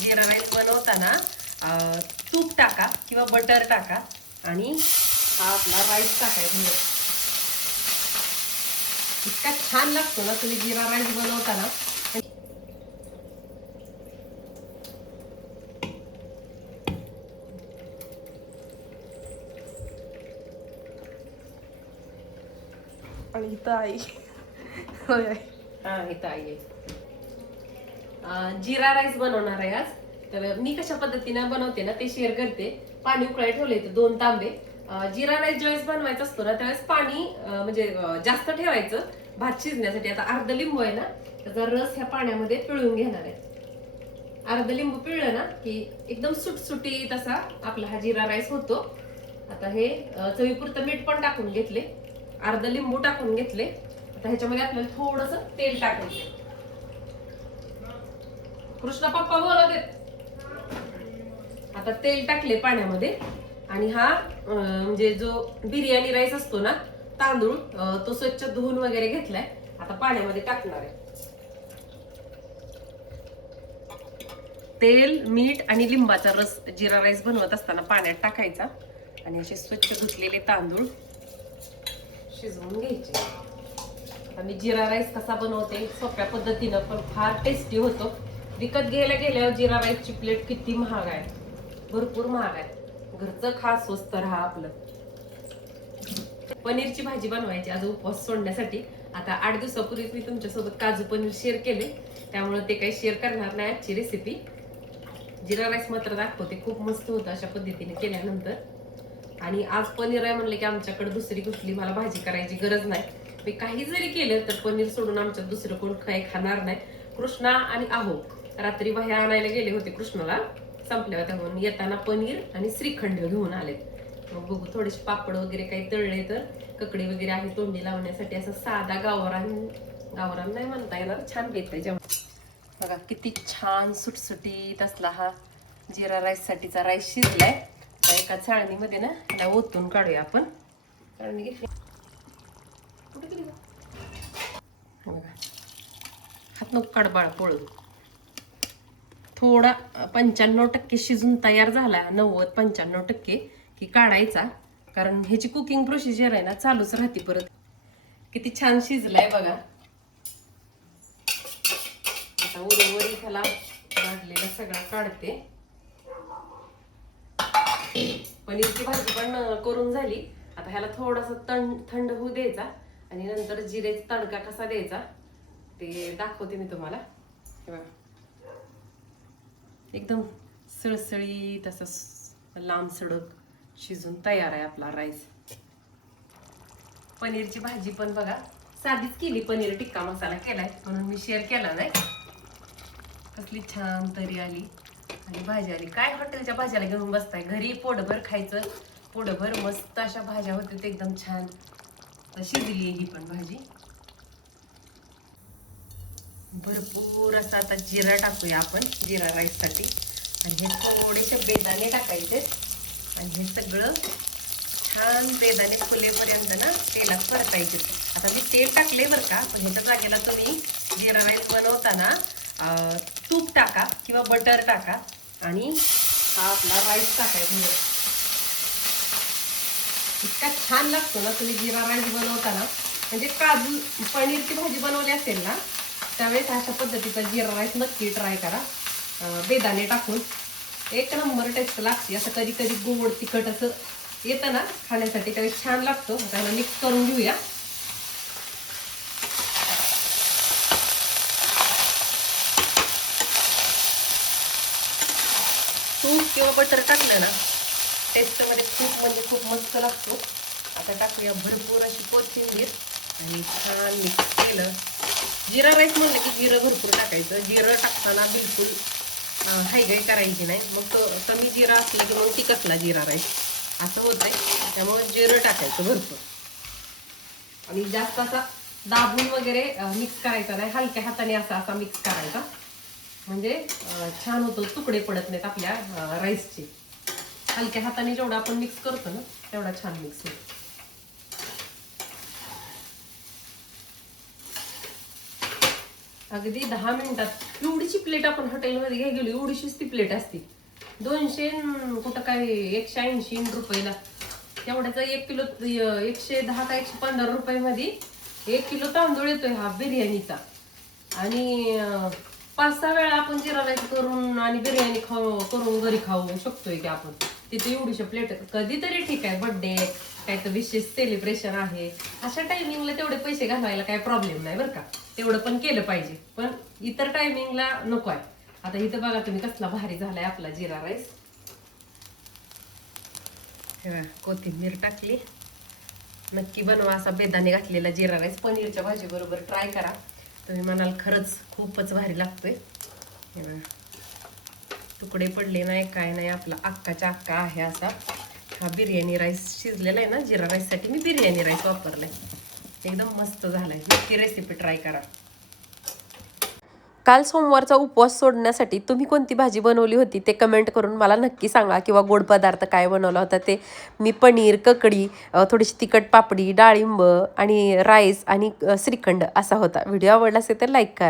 जीरा rice बनवताना तूप टाका किंवा बटर टाका आणि हा आपला राईस टाकायचा. इतका छान लागतो ना तुम्ही जीरा राईस बनवताना. आणि इथं आई होय हा इथं आई जीरा राईस बनवणार आहे आज. तर मी कशा पद्धतीने बनवते ना ते शेअर करते. पाणी उकळायला ठेवले तर 2 तांबे. जीरा राईस ज्यावेळेस बनवायचा असतो ना त्यावेळेस पाणी म्हणजे जास्त ठेवायचं भात शिजण्यासाठी. आता अर्ध लिंबू आहे ना त्याचा रस ह्या पाण्यामध्ये पिळून घेणार आहे. अर्ध लिंबू पिळलं ना की एकदम सुटसुटीत असा आपला हा जीरा राईस होतो. आता हे चवीपुरतं मीठ पण टाकून घेतले, अर्ध लिंबू टाकून घेतले. आता ह्याच्यामध्ये आपल्याला थोडस तेल टाकायचं. कृष्णा पप्पा बोलत आहेत. आता तेल टाकले पाण्यामध्ये आणि हा म्हणजे जो बिर्याणी राईस असतो ना तांदूळ तो स्वच्छ धुवून वगैरे घेतलाय. आता पाण्यामध्ये टाकणार आहे. तेल, मीठ आणि लिंबाचा रस जीरा राईस बनवत असताना पाण्यात टाकायचा आणि असे स्वच्छ धुतलेले तांदूळ शिजवून घ्यायचे. आता मी जीरा राईस कसा बनवते सोप्या पद्धतीनं पण फार टेस्टी होतो. विकत गेल्यावर जीरा राईसची प्लेट किती महाग आहे, भरपूर महाग आहे. घरचं खा स्वस्त राहा आपलं. पनीरची भाजी बनवायची आज उपवास सोडण्यासाठी. आता 8 दिवसापूर्वीच मी तुमच्यासोबत काजू पनीर शेअर केले त्यामुळे ते काही शेअर करणार नाही आजची रेसिपी. जीरा राईस मात्र दाखवते, खूप मस्त होतं अशा पद्धतीने केल्यानंतर. आणि आज पनीर आहे म्हणलं की आमच्याकडे दुसरी कुठली मला भाजी करायची गरज नाही. मी काही जरी केलं तर पनीर सोडून आमच्यात दुसरं कोण काही खाणार नाही. कृष्णा आणि आहो रात्री बाहेर आणायला गेले होते कृष्णाला, संपल्या होत्या म्हणून. येताना पनीर आणि श्रीखंड घेऊन आले. मग बघू थोडेसे पापड वगैरे काही तळले तर ककडी वगैरे आहे तोंडी लावण्यासाठी. असं साधा गावरान नाही म्हणता येणार, छान घेतलंय जेवण. बघा किती छान सुटसुटीत असला हा जीरा राईस साठीचा राईस शिजलाय. एका चाळणीमध्ये ना त्याला ओतून काढूया आपण. चाळणी घेतली कुठे गेली बघा. हात नको काढ बाळ पळून. थोडा 95% शिजून तयार झाला, 90-95% की काढायचा. कारण ह्याची कुकिंग प्रोसिजर आहे ना चालूच राहते परत. किती छान शिजलाय बघा. आता उर्वरित ह्याला काढलेला सगळा काढते. पनीरची भाजी पण करून झाली. आता ह्याला थोडासा थंड होऊ द्यायचा आणि नंतर जिरेचा तडका कसा द्यायचा ते दाखवते मी तुम्हाला. एकदम सळसळीत असं लांब सडक शिजून तयार आहे आपला राईस. पनीरची भाजी पण बघा साधीच केली. पनीर टिक्का मसाला केलाय म्हणून मी शेअर केला नाही. कसली छान तरी आली आणि भाजी आली. काय हॉटेलच्या भाज्याला घेऊन बसताय, घरी पोटभर खायचं, पोटभर मस्त अशा भाज्या होत्या एकदम छान. शिजली ही पण भाजी. भरपूर असा आता जिरा टाकूया आपण जीरा राईस साठी. आणि हे थोडेसे बेदाणे टाकायचे आणि हे सगळं छान बेदाणे फुलेपर्यंत ना तेलात परतायचे. आता मी तेल टाकले बरं का, पण ह्याच्या जागेला तुम्ही जीरा राईस बनवताना तूप टाका किंवा बटर टाका आणि हा आपला राईस टाकायचा. इतका छान लागतो ना तुम्ही जीरा राईस बनवताना. म्हणजे काजू पनीरची भाजी बनवली असेल ना त्यावेळेस अशा पद्धतीचा जीरा राईस नक्की ट्राय करा. बेदाणे टाकून एक नंबर टेस्ट लागते. असं कधी कधी गोड तिखट असं येतं ना खाण्यासाठी त्यावेळेस छान लागतो. त्याला मिक्स करून घेऊया. तूप किंवा बटर टाकलं ना टेस्टमध्ये खूप म्हणजे खूप मस्त लागतो. आता टाकूया भरपूर अशी कोथिंबीर आणि छान मिक्स केलं. जिरा राईस म्हणलं की जिरं भरपूर टाकायचं. जिरं टाकताना बिलकुल हायगाई करायची नाही. मग कमी जिरा असलं की मग तिखटला जिरा राईस असं होतंय. त्यामुळे जिरं टाकायचं भरपूर आणि जास्त असा दाबून वगैरे मिक्स करायचा नाही. हलक्या हाताने असा मिक्स करायचा म्हणजे छान होतो. तुकडे पडत नाहीत आपल्या राईसचे. हलक्या हाताने जेवढा आपण मिक्स करतो ना तेवढा छान मिक्स होतो. अगदी 10 मिनिटात एवढीची प्लेट आपण हॉटेलमध्ये घ्या गेलो एवढीशीच ती प्लेट असते 200 कुठं काय 180 रुपयाला तेवढ्याचा 1 किलो 110 का 115 रुपयामध्ये 1 किलो तांदूळ येतोय हा बिर्याणीचा आणि 5-6 वेळा आपण जिरा राईस करून आणि बिर्याणी करून घरी खाऊ शकतोय की आपण तिथे एवढीशा प्लेट कधीतरी ठीक आहे बर्थडे काय तर विशेष सेलिब्रेशन आहे अशा टायमिंगला तेवढे पैसे घालवायला काय प्रॉब्लेम नाही बरं का तेवढं पण केलं पाहिजे पण इतर टायमिंगला नको आहे आता इथं बघा तुम्ही कसला भारी झालाय आपला जिरा राईस हे बघा कोथिंबीर टाकली नक्की बनवा असा बेदाणे घातलेला जिरा राईस पनीरच्या भाजी बरोबर ट्राय करा तुम्ही म्हणाल खरंच खूपच भारी लागतोय हे बघा तुकडे पडले नाही काय नाही आपला अक्काच्या अक्का आहे असा हा बिर्याणी राईस शिजलेला आहे ना जिरा राईससाठी मी बिर्याणी राईस वापरलाय एकदम मस्त झालाय नक्की रेसिपी ट्राय करा काल सोमवारचा उपवास सोडण्यासाठी तुम्ही कोणती भाजी बनवली होती ते कमेंट करून मला नक्की सांगा किंवा गोड पदार्थ काय बनवला होता ते मी पनीर ककडी थोडीशी तिखट पापडी डाळिंब आणि राईस आणि श्रीखंड असा होता व्हिडिओ आवडला असेल तर लाईक करा